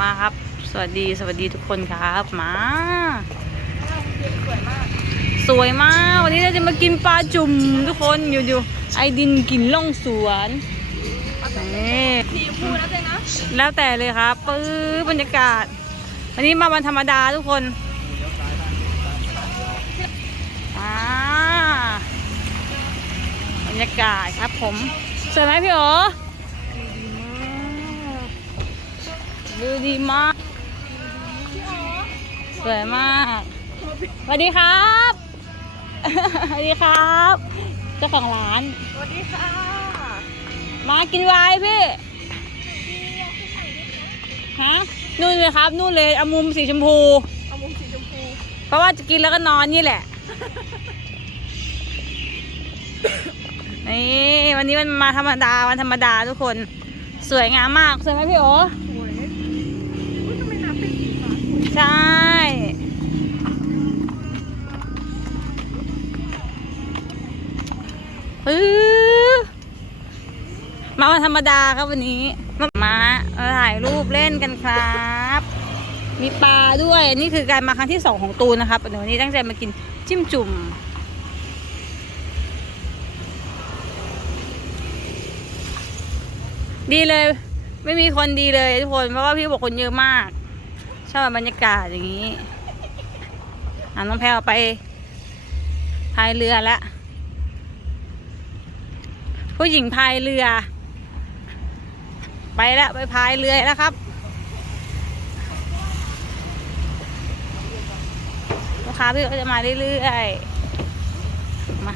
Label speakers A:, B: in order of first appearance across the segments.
A: มาครับ สวัสดีสวัสดีทุกคนครับมาสวยมาก วันนี้เราจะมากินปลาจุ่มทุกคนอยู่อยู่ไอดินกินล่องสวนนี่
B: สีชมพูนะเจ๊นะ
A: แล้วแต่เลยครับปื้อบรรยากาศ วันนี้มาวันธรรมดาทุกคนบรรยากาศครับผมสวยไหมพี่โอ วิวดีมาก สวยมากสวัสดีครับสวัสดีครับ เจ้าของร้าน
B: สวัสดีค่ะ
A: มากินไวน์พี่ฮะนู่นเลยครับ นู่นเลยเอามุมสีชมพู
B: เอามุมสีชมพู
A: เพราะว่าจะกินแล้วก็นอนนี่แหละ นี่วันนี้มันมาธรรมดาวันธรรมดาทุกคน สวยงามมาก สวยไหมพี่โอ ใช่ อือมาวันธรรมดาครับวันนี้ มามาถ่ายรูปเล่นกันครับ มีปลาด้วยนี่คือการมาครั้งที่สองของตูนนะครับเดี๋ยววันนี้ตั้งใจมากินจิ้มจุ่มดีเลย ไม่มีคนดีเลยทุกคนเพราะว่าพี่บอกคนเยอะมาก ชอบบรรยากาศอย่างนี้อะน้องแพรวไปพายเรือแล้วผู้หญิงพายเรือ ไปแล้วไปพายเรือแล้วครับลูกค้าพี่ก็จะมาเรื่อยๆมา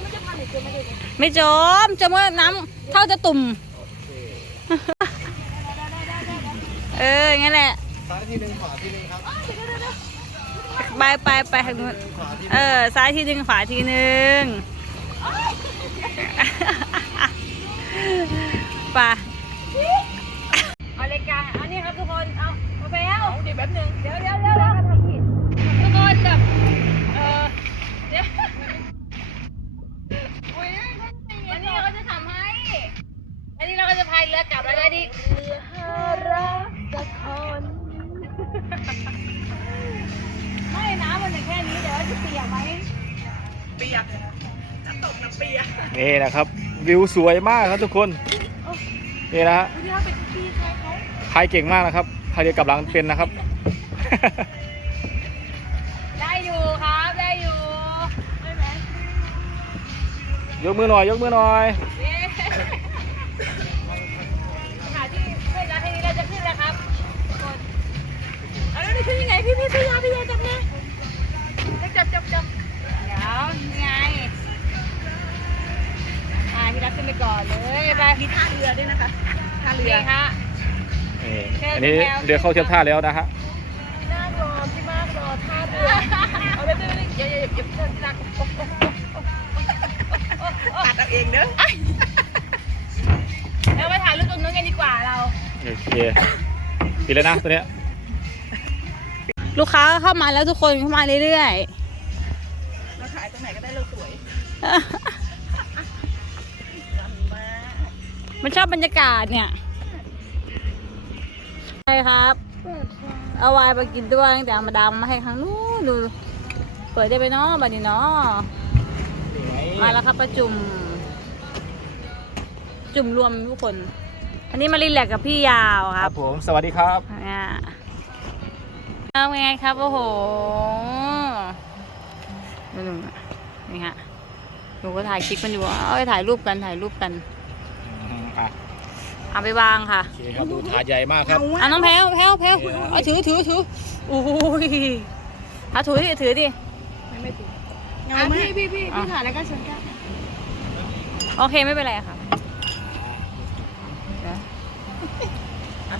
B: ไม่ได้เลย
A: ไม่จมจมว่าน้ำเท่าจะตุ่ม เอองั้นแหละ
C: ซ้ายทีหนึ่งขวาทีหนึ่งครับ
A: ไปไปไปทางนู้น
C: ขวาที
A: เออซ้ายทีหนึ่งขวาทีหนึ่งไปเอารายการเอานี่ครับทุกคนเอาเอาไปแล้ว
B: เดี๋ยวแป๊บนึง
A: เดี๋ยวเดี๋ยว วิว
B: ส
A: วยมา
C: กครับทุกคนนี่นะฮะ
B: อุ้ยถ้าเป็นพี่ชายเขา
C: พายเก่งมากนะครับพายเรือกลับหลังเป็นนะครับ
A: ได้อยู่ครับได้อยู่
B: ได้ไหม
C: ยกมือหน่อย ยกมือหน่อย
A: เย้หาที่ไม่รักทีนี้เราจะขึ้นแล้วครับทุกคน
B: เอาแล้วนี่คือยังไงพี่พี่พี่ยาพี่ยาจับไงจับจับจับ
A: เดี๋ยวนี่ไงอ่า พี่รักขึ้นไปก่อนเลยไป
B: มีท่าเรือด้วยนะคะท่าเรือ
A: นี่ฮะ
C: นี่อันนี้เรือเข้าเทียบท่าแล้วนะฮะ
B: พี่น่ารอพี่มากรอท่าเรือเอาไปไปเดี๋ยวเดี๋ยวเดี๋ยวเดี๋ยวที่รักตัดเอาเองเด้อ
A: เราไปถ่ายรูปตรงนู้นกันดีกว่าเรา
C: โอเคปิดแล้วนะตัวเนี้ย
A: ลูกค้าเข้ามาแล้วทุกคนเข้ามาเรื่อย
B: เราถ่ายตรงไหนก็ได้เราสวย
A: ๆ มันชอบบรรยากาศเนี่ยใช่ครับ เอาไวน์มากินด้วยตั้งแต่เอามาดามมาให้ครั้งนู้นดูเปิดได้ไปเนาะบัดนี้เนาะมาแล้วครับประจุม จุ่มรวมทุกคน อันนี้มารีแลกซ์กับพี่ยาวค
C: ค
A: รั
C: รับบผมสวัสดีครับ
A: เนี่ยเอาไงครับ โอ้โหดูหนูนี่ฮะหนูก็ถ่ายคลิปกันอยู่เอาไปถ่ายรูปกันถ่ายรูปกัน
C: อะ
A: เอาไปวางค่ะ
C: โอเคครับดูถาดใหญ่มากครับ
A: อะน้องแพลวแพลวแพลวเอาถือถือถือโอ้ยเอาถือดิถือดิ
B: ไม่ไม่ถูกเงามากพี่พี่พี่พี่ถ่ายแล้วก็ชนกัน
A: โอเคไม่เป็นไรค่ะ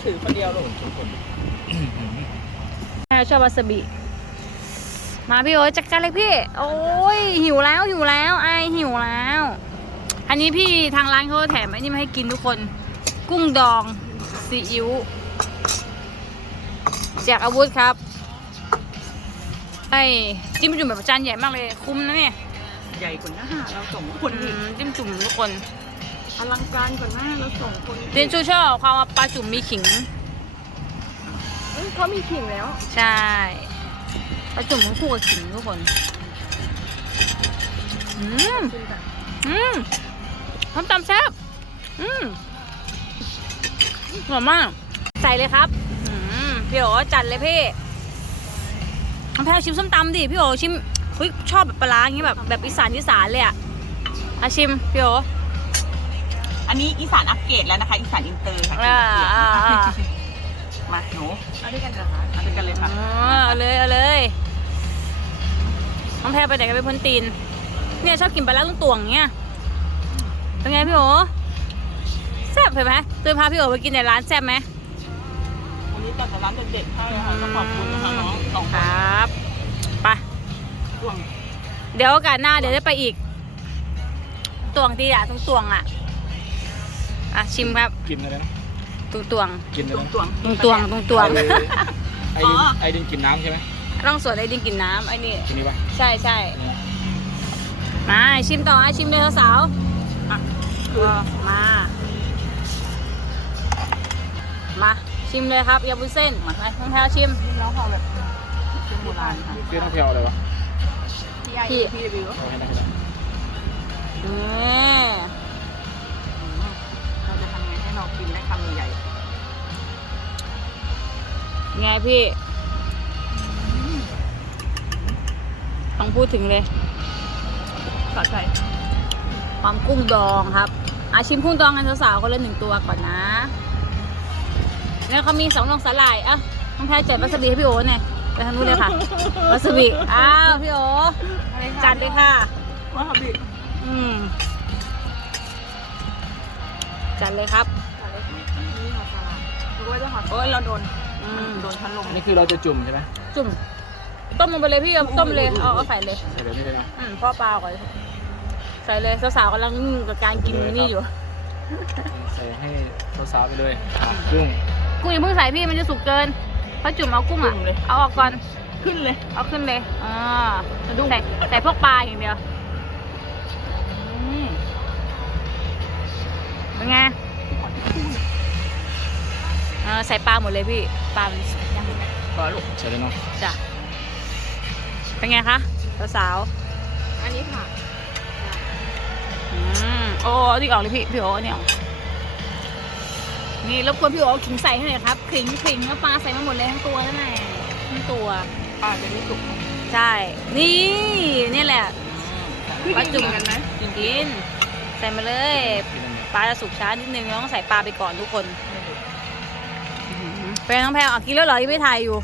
B: ถือคนเดียวหรอ
A: แม่ชอบวาซาบิมาพี่โอ๊ตจัดการเลยพี่ โอ้ยหิวแล้วหิวแล้วไอหิวแล้ว อันนี้พี่ทางร้านเขาแถมไอ้นี่มาให้กินทุกคน กุ้งดองซีอิ๊วแจกอาวุธครับไอ้จิ้มจุ่มแบบจานใหญ่มากเลย คุ้มนะเนี่ย
B: ใหญ่กว่าหน้าเราสองคน
A: อื
B: อีก
A: มจิ้มจุ่มทุกคน
B: อลังการก่อนหน้าเราสองคน
A: เรียนชูชอบความว่าปลาจุ่มมีขิง
B: เอ้ยเขามีขิงแล้ว
A: ใช่ปลาจุ่มต้องคู่กับขิงทุกคน อืม
B: ชิมกัน
A: อืมน้ำตำแซ่บอืม หอมมาก ใส่เลยครับอืมพี่โอจัดเลยพี่น้องแพลวชิมส้มตำดิพี่โอชิมเฮ้ยชอบแบบปลาร้าอย่างงี้แบบแบบอีสานอีสานเลยอะอาชิมพี่โอ
D: อันนี้อีสานอัปเกรดแล้วนะคะอีสานอินเตอร์ค่ะ
A: อ่าอ่าอ่า
D: มาหนู
B: เอาด้วยกันเหรอคะ
D: เอาด้วยกันเลยค่ะ
A: อ๋อเอาเลยเอาเลยน้องแพรไปไหนกันไปพ้นตีน เนี่ยชอบกินปลาร้าลุงตวงเงี้ยเป็นไงพี่โอแซ่ บเห็นไหมตัวพาพี่โอไปกินในร้านแซ่บไหม
D: วันนี้ตัดแต่ร้านเด็ดๆให้ค่ะก็ขอบคุณนะคะน้องสอง
A: ค
D: ค
A: ร
D: นั
A: บไป
D: ช่วง
A: เดี๋ยวโอกาสหน้าเดี๋ยวได้ไปอีกตวงตีอะตรงตวงอะอะชิมครับ
C: กินอะไรนะ
A: ตรงตวง
C: กินอะไร
D: ตวง
C: นะ
D: ตวง
A: ตรงตวงตรงตวง
C: ไอ้ดินไอ้ดินกินน้ำใช่ไหม
A: ร่องสวนไอ้ดินกินน้ำไอ้นี่
C: กินนี่ปะ
A: ใช่ใช่
C: นี่
A: มาชิมต่ออะชิมเลยสาวๆ
D: อะ
A: มา มาชิมเลยครับยาบุญเส้นมาไปน้องแพลวชิม
D: นี่น้องเขาแบบเป็นโบราณค่ะ
C: ซื้อน้ำเพียวอะไรวะ
A: พี่
D: พี่รีวิว
C: เอาให้ได้ให้ได้
A: นี่
D: เราจะทำไงให้เรากินได้คำใหญ่
A: ไงพี่ต้องพูดถึงเลย
D: ๆสะใจ
A: ความกุ้งดองครับอาชิมกุ้งดองกันสาวๆคนละหนึ่งตัวก่อนนะ แล้วเขามีสองลองสาหร่ายอะน้องแพลวจัดวาซาบิให้พี่โอหน่อยไปทางนู้นเลยค่ะวาซาบิอ้าวพี่โอจัดเลยค่ะ
D: ว่าค่ะพี่
A: อืมจัดเลยครับ
B: นี่ค่ะสลัดหรือว่าจะหอม
D: โอ้ยเราโดน
A: อืม
D: โดนพัดลม
C: อันนี้คือเราจะจุ่มใช่ไหม
A: จุ่ม ต้มลงไปเลยพี่เอาต้มเลยเอาเอาใส่เลย
C: ใส่แบบนี้เลยนะ
A: อืมพ่อปลาก่อนใส่เลยสาวๆกำลังงงกับการกินนี่อยู่
C: ใส่ให้สาวๆไปเลยอะกุ้ง
A: กุ้งอย่าเพิ่งใส่พี่มันจะสุกเกินเพราะจุ่มเอากุ้งอะเอาออกก่อน
D: ขึ้นเลย
A: เอาขึ้นเลยอ่าใส่ใส่พวกปลาอย่างเดียว อืมเป็นไงเออใส่ปลาหมดเลยพี่ ปลามันย่างหมดเลย
D: ขอลูก
C: ใส่เลยเนาะ
A: จ้ะ เป็นไงคะสาว
B: อันนี้ค่ะ
A: ๆอืมโอ้เอานี่ออกเลยพี่ พี่โอ้เอานี่ออก นี่รบกวนพี่โอ้เอาขิงใส่ให้หน่อยครับขิงขิงแล้วปลาใส่มาหมดเลยทั้งตัวนั่นแหละทั้งตัว
D: ป้าจะได้สุก
A: ใช่ นี่นี่แหละปลาจุ่ม
D: กันไหม
A: กินกินใส่มาเลย
C: กินอันนี้
A: ปลาจะสุกช้านิดนึงเราต้องใส่ปลาไปก่อนทุกคนอื้อหือเป็นน้องแพลวอะกินแล้วเหรอยังไม่ถ่ายอยู่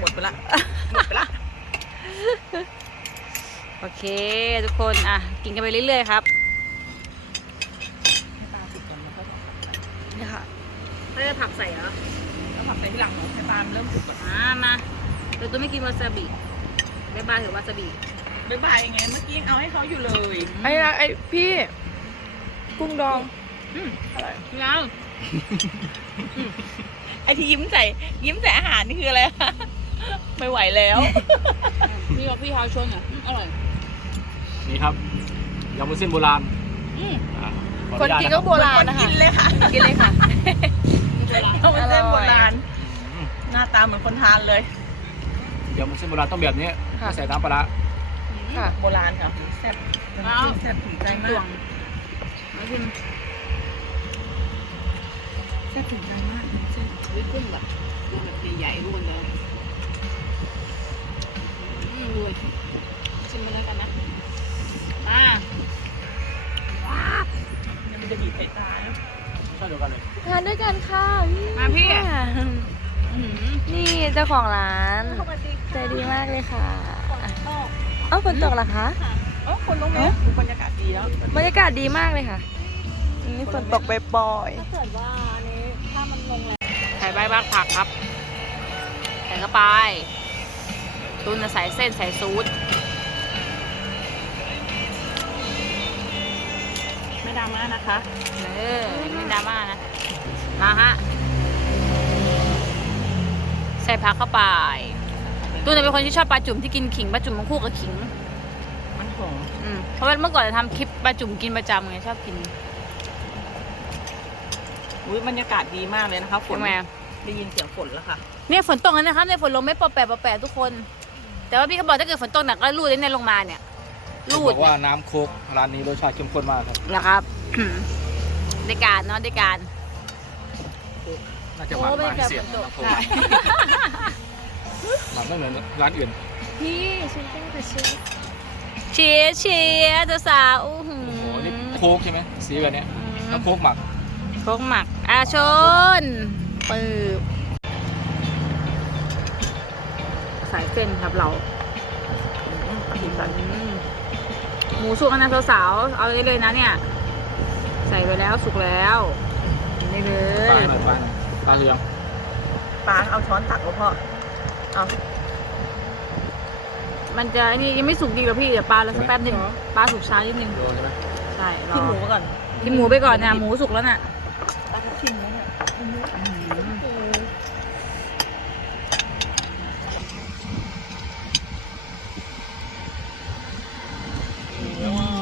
D: หมดไปละหมดไปละ
A: โอเค ทุกคนอะกินกันไปเรื่อยๆครับ
D: ให้ปลาสุกก่อนแล้วก็
A: นี่ค่ะ เขาจะผักใส่เหรอ
D: แล้วผักใส่ที่หลังหนูให้ปลามันเริ่มสุกก่อน
A: อ่ามาเดี๋ยวตัวไม่กินวาซาบิบ๊ายบายเถอะวาซาบิ
D: บ๊ายบายยังไงเมื่อกี้ยังเอาให้เขาอยู่เลย
B: ไอ้ไอ้พี่ กุ้งดอง
D: อืมอร่อย
A: ยัง
D: ไอที่ยิ้มใส่ยิ้มใส่อาหารนี่คืออะไรคะไม่ไหวแล้ว
A: พี่กับพี่ฮาวชนอะอืมอร่อย
C: นี่ครับยำวุ้นเส้นโบราณ
A: อืม
C: อะขออ
B: คน
C: ญาต
B: กิน
C: นะ
B: ก็
C: รับ
B: โบราณนะคะ
D: กินเลยค่ะ
B: กินเลยค่ะ
D: เอาเป็นเส้นโบราณ
C: อืม
D: หน้าตาเหมือนคนทานเลย
C: ยำวุ้นเส้นโบราณต้องแบบนี้
B: ค่ะ
C: ใส่น้ำปลาร้า
B: ค่ะ
D: โบราณค่ะแซ่บ
A: ว้าว
D: แซ่บถึงใจ
A: ตว
D: มางก
A: มาชิม
D: แซ่บถึงใจมากเส้น
A: วิกุ้งแบบ
D: กุ้งแบบใหญ่ๆร่วนเลย
A: อืมดูชิมมาแล้วกันนะ มา
D: มันจะบีบใส่ตานะ
C: ใช่เดียวกันเลย
B: ทานด้วยกันค่ะ
A: มาพี่
B: ค่ะ
A: อื้อหือ
B: นี่เจ้าของร้านใจดีมากเลยค่ะเอ้าฝนตกเหรอคะ
D: เออคนตรงนี้ดูบรรยากาศดีแล้ว
B: บรรยากาศดีมากเลยค่ะนี่ฝนตกปล่อย
A: ใส่ใบบักผักครับใส่เข้าไปตุนจะใส่เส้นใส่ซูด
D: ไม่ดราม่านะคะ
A: เออไม่ดราม่านะ มาฮะ ใส่ผักเข้าไปตุนจะเป็นคนที่ชอบปลาจุ่มที่กินขิงปลาจุ่มมันคู่กับขิง
D: มันหอม
A: อืมเพราะว่าเมื่อก่อนจะทำคลิปปลาจุ่มกินประจำไงชอบกิน
D: อุ้ยบรรยากาศดีมากเลยนะคะฝน
A: ทำไมอะ
D: ได้ยินเสียงฝนแล้วค่ะ
A: เนี่ยฝนตกแล้วนะครับเนี่ยฝนลงไม่ปอแปะปอแปะทุกคน แต่ว่าพี่เขาบอกถ้าเกิดฝนตกหนักก็รูดได้ในลงมาเนี่ยรู
C: บ
A: ด
C: อกว่าน้ำโคกร้านนี้รสชาติเข้มข้นมากครับ
A: นะครับได้การเนาะได้การ
C: น่าจะหวานมากพิเศษนะน้ำโคกหวานไม่เหมือนร้านอื่น
B: พี่ฉันแก้แต่เชฟ
A: เชียร์เชียร์เจ้าสาวอู้หู
C: โอ้โห นี่โคกใช่ไหมสีแบบเนี้ยน้ำโคกหมัก
A: โค้งหมักอาชนปืบสายเส้นครับเราอืมหมูสุกแล้วนะสาวๆเอาได้เลยนะเนี่ย ใส่ไปแล้วสุกแล้ว นี่เล
C: ปลายหน่อยปลาหน่อย ปลาเหลือง
D: ปาเอาช้อนตักเอาพ่อเอา
A: มันจะอันนี่ยังไม่สุกดีหรอกพี่เดี๋ยวปลาเราสักแป๊บหนึงปลาสุกช้านิดนึง
C: โดนใช่ไหม
A: ใช่รอ
D: ขึ้นหมูก่อน
A: กินหมูไปก่อนนะหมูสุกแล้วน่ะ
D: ปลาทับทิมนะเนี่ย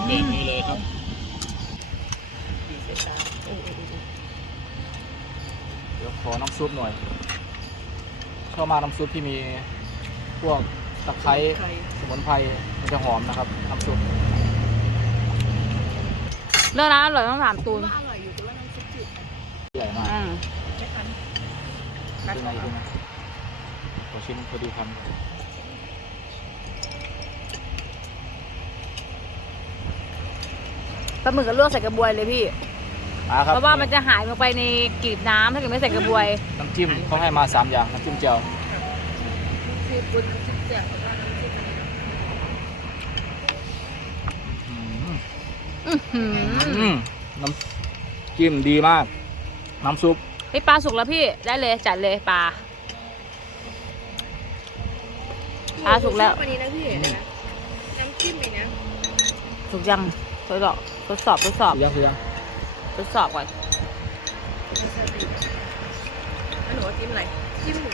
C: เด็กนี้เลยครับ
D: ดีเสียตาโอ้โห
C: เดี๋ยวขอ น้ำซุปหน่อยชอบมากน้ำซุปที่มีพวกตะไคร้
D: ใคร
C: สมุนไพรมันจะหอมนะครับน้ำซุป
A: เรื่องร้านอร่อยต้องถามตูน
D: ว่าอร่อยอยู่แต่ว่าน้ำซุปจืด
C: ใหญ่มาก
A: อืม
D: ไม่ทัน
C: เป็นไงเป็นไงขอชิมพอดีคำ
A: ปลาหมึกก็ลวกใส่กระบวยเลยพี่
C: อ่าครับ
A: เพราะว่ามันจะหายลงไปในกลีบน้ำถ้าเกิดไม่ใส่กระบวย
C: น้ำจิ้มเขาให้มาสามอย่างน้ำจิ้มเจียว
D: คือปุ้นน้ำซุปแจ่วแล้วก็น้ำซุป
C: อืม
A: อื้อหือ
C: อืมน้ำจิ้มดีมาก น้ำซุป
A: พี่ปลาสุกแล้วพี่ได้เลยจัดเลยปลา ปลาสุกแล้ว
B: วันนี้นะพี่เห็นนะน้ำจิ้มอีกนะ
A: สุกยังทดสอบทดสอบทดสอบ
C: สุดยังสุดยัง
A: ทดสอบก่อน
D: แล้วหนูว่าจิ้มอะไร
B: จิ้มหมู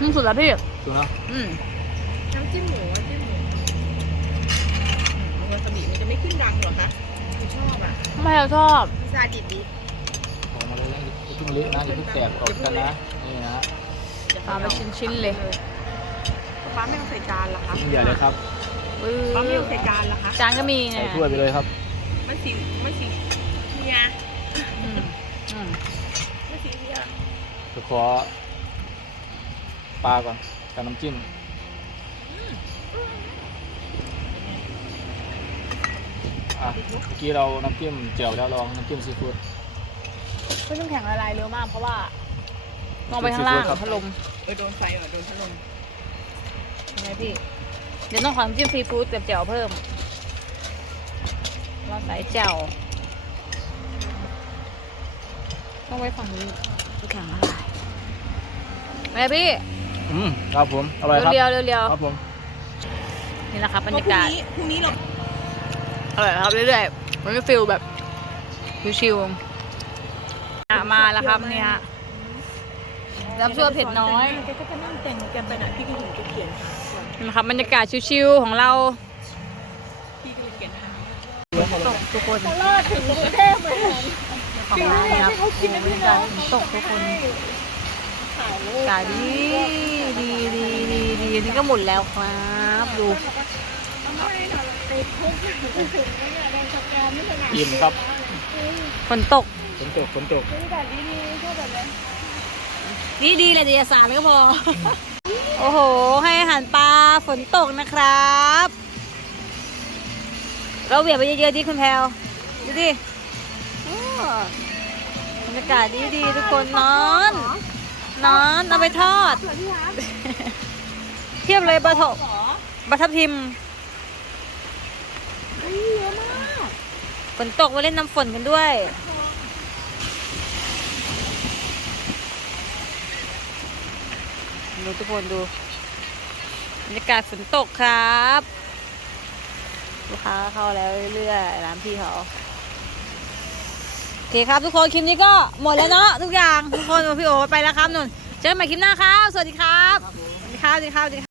A: อืมสุดแล้วพี่
C: สุดแล้ว
A: อืม
B: น้ำจิ้มหมูอะจิ้มหมู
D: วาซาบิมันจะไม่ขึ้นรังเหรอคะ
B: หนูชอบอะ
A: ทำไมเราชอบ
B: ซาดิบดิ
C: ออกมาเลยนะอย่าเพิ่งเละนะอย่าเพิ่งแตกออกกันนะ นี่นะฮะ
A: ปลาเป็นชิ้นๆเลย
D: ป้าไม่ต้องใส่จานเหรอคะ
C: ชิ้นใหญ่เลยครับ
A: ปื้
D: ป้าไม่ต้อง
A: อ
D: ใส่จานเหรอคะ
A: จานก็มี
C: ใส่
A: เนี่ย
C: ถ้วยไปเลยครับ
D: มันสีมันสีเฮีย
A: อืมอืม
C: จะขอปลาก่อนกับน้ำจิ้มอะเมื่อกี้เราน้ำจิ้มเจียวแล้วลองน้ำจิ้มซีฟู้ด
A: เพื่อนำแข็งละลายเร็วมากเพราะว่าลงไปข้างล่างพัดลม
D: เออโดนไฟเหรอโดนพัดลม
A: ยังไงพี่ เดี๋ยวต้องขอน้ำจิ้มซีฟู้ดกับแจ่วเพิ่ม เราใส่แจ่ว ต้องไว้ฝั่งนี้น้ำแข็งละลายไปเลยพี่
C: อืมครับผมอร่อยครับ
A: เร็วๆเร็ว
C: ครับผม
A: ๆนี่นะครับบรรยากาศ
D: พรุ่งนี้เรา
A: อร่อยครับเรื่อยๆ มันไม่ฟิลแบบชิวๆอะมาแล้วครับเนี่ยน้ำซุปเผ็ดน้อย
D: แกก็จะนั่งแต่งแกไปไหนพี่ก็เห็นแกเขียนหาก่อน
A: นะครับบรรยากาศชิวๆของเรา
D: พี่ก็เลยเขียนหา
A: ตกทุกคน
B: รอดถึงกรุงเทพเลย
A: ของร้านนะครับโอ้บรรยากาศตกทุกคนบรรยากาศดีดีดีดีดีนี่ก็หมดแล้วครับดู
C: อิ่มครับ
A: ฝนตก
C: ฝนตกฝนตก
A: ดีดีเลยเดียสารก็พอ โอ้โห ให้อาหารปลาฝนตกนะครับ เราเหวี่ยงไปเยอะๆดิคุณแพลวดูดิ บรรยากาศดีดีๆทุกคนนอน นอนเอาไปทอด เทียบเลยปลาทบปลาทับทิมฝนตกมาเล่นน้ำฝนกันด้วยดูทุกคนดูบรรยากาศฝนตกครับ ลูกค้าเข้าแล้วเรื่อยๆร้านพี่เขา อเคครับทุกคนคลิปนี้ก็หมดแล้วเนาะทุกอย่างทุกคนพี่โอไปแล้วครับนุ่นเจอกันใหม่คลิปหน้าครับ สวัสดีครับสวัสดีครับสวัสดีครับสวัสดีครับ